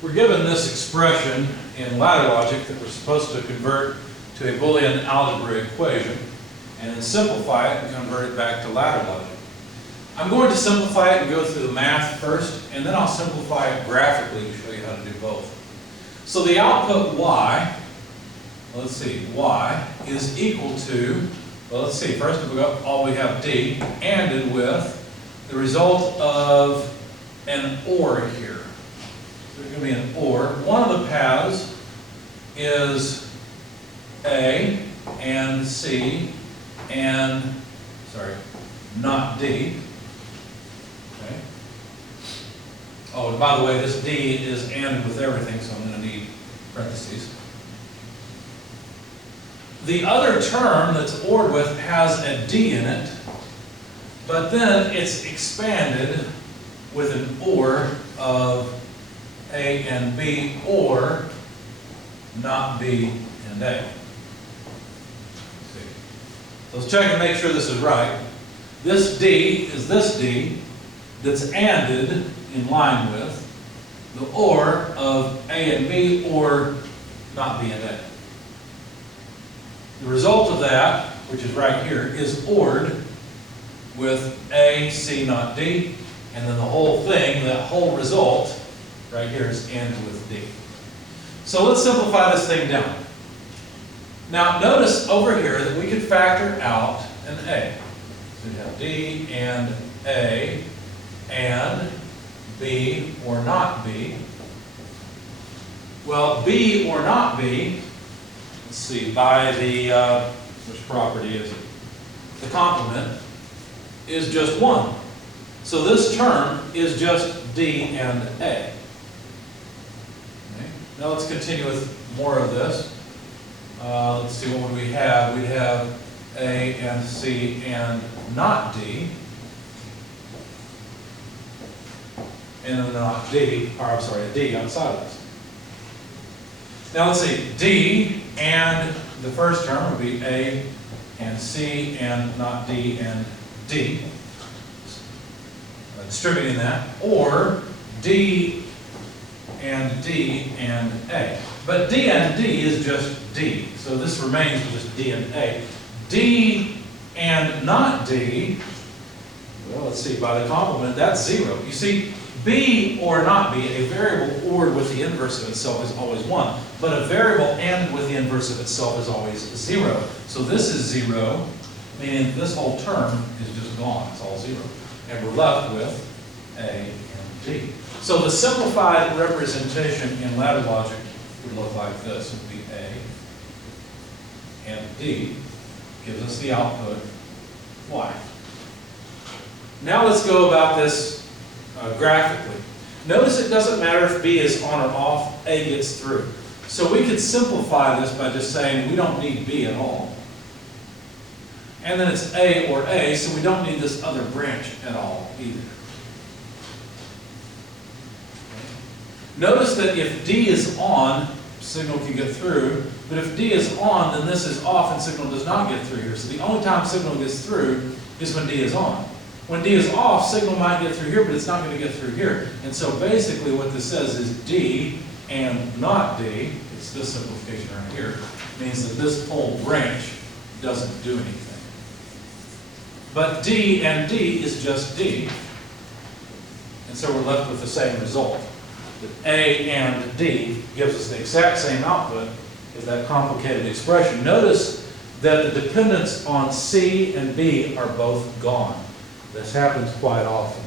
We're given this expression in ladder logic that we're supposed to convert to a Boolean algebra equation and then simplify it and convert it back to ladder logic. I'm going to simplify it and go through the math first, and then I'll simplify it graphically to show you how to do both. So the output y, let's see, y is equal to, well, let's see, first of all we have d, ANDed with the result of an OR here. So there's going to be an OR. One of the paths is A and C and, sorry, not D. Okay. Oh, and by the way, this D is ANDed with everything, so I'm going to need parentheses. The other term that's ORed with has a D in it, but then it's expanded with an OR of A and B, or not B and A. So let's check and make sure this is right. This D is this D that's ANDed in line with the OR of A and B, or not B and A. The result of that, which is right here, is ORed with A, C, not D, and then the whole thing, that whole result, right here is ANDed with D. So let's simplify this thing down. Now notice over here that we could factor out an A. So we have D and A and B or not B. Well, B or not B, let's see, by the, which property is it? The complement is just 1. So this term is just D and A. Okay. Now let's continue with more of this. Let's see, what would we have? We'd have A and C and not D. And then not D, or I'm sorry, a D outside of this. Now let's see, D and the first term would be A and C and not D and D. Distributing that, or D and A. But D and D is just D, so this remains just D and A. D and not D, well, let's see, by the complement, that's 0. You see, B or not B, a variable ORed with the inverse of itself is always 1, but a variable ANDed with the inverse of itself is always 0. So this is 0, meaning this whole term is just gone, it's all 0. And we're left with A and D. So the simplified representation in ladder logic would look like this. It would be A and D, gives us the output Y. Now let's go about this graphically. Notice it doesn't matter if B is on or off, A gets through. So we could simplify this by just saying we don't need B at all. And then it's A or A, so we don't need this other branch at all either. Notice that if D is on, signal can get through, but if D is on, then this is off and signal does not get through here. So the only time signal gets through is when D is on. When D is off, signal might get through here, but it's not going to get through here. And so basically what this says is D and not D, it's this simplification right here, means that this whole branch doesn't do anything. But D and D is just D, and so we're left with the same result. That A and D gives us the exact same output as that complicated expression. Notice that the dependence on C and B are both gone. This happens quite often.